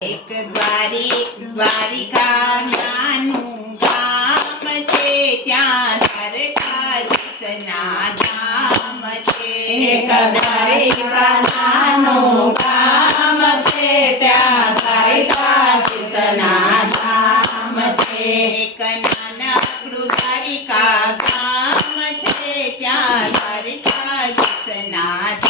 એક દ્વારી દ્વારિકા નાનું ગામ છે. ત્યાં દ્વારકાધીશના ધામ છે. એક દ્વારિકાનું ગામ છે. ત્યાં દ્વારિકાધીશના ધામ છે. એક નાનકડું દ્વારિકા ગામ છે. ત્યાં સરકાર ધામ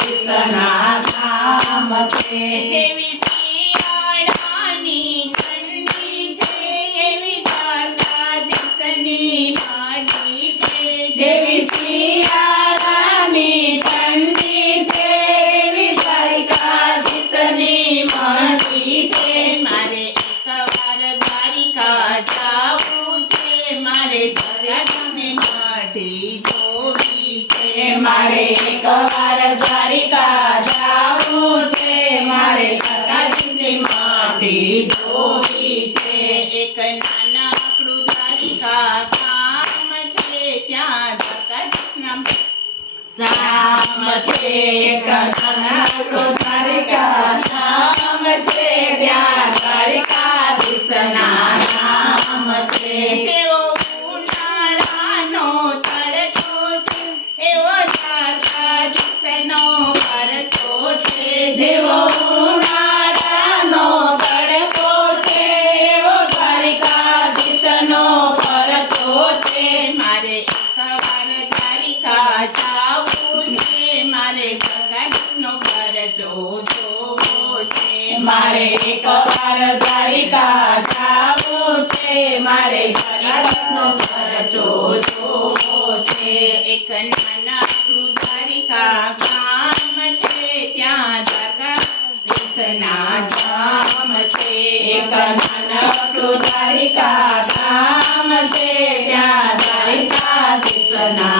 દ્વારિકાધીશના ધામ છે જેવી શિયાળાની ઠંડી છે એવી દ્વારકાધીશની માટી છે જેવી શિયાળાની ઠંડી છે એવી દ્વારિકાધીશની મણતી છે મારે એકવાર દ્વારિકા જાવું છે મારે જગતને મઢી જોવી છે મારે દ્વારિકા જાવું છે મારે દ્વારકાધીશની માટી જોવી છે. એક નાનકડું દ્વારિકા ગામ છે. ત્યાં દ્વારકાધીશના રામ છે. એક દ્વારિકા મારે એકવાર દ્વારિકા જાવું છે, મારે દ્વારિકાનો પરચો જોવો છે. એક નાનકડું દ્વારિકા ગામ છે, ત્યાં દ્વારકાધીશના ધામ છે. એક નાનકડું દ્વારિકા ગામ છે, ત્યાં દ્વારિકાધીશના ધામ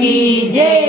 દ્વારિકાધીશના ધામ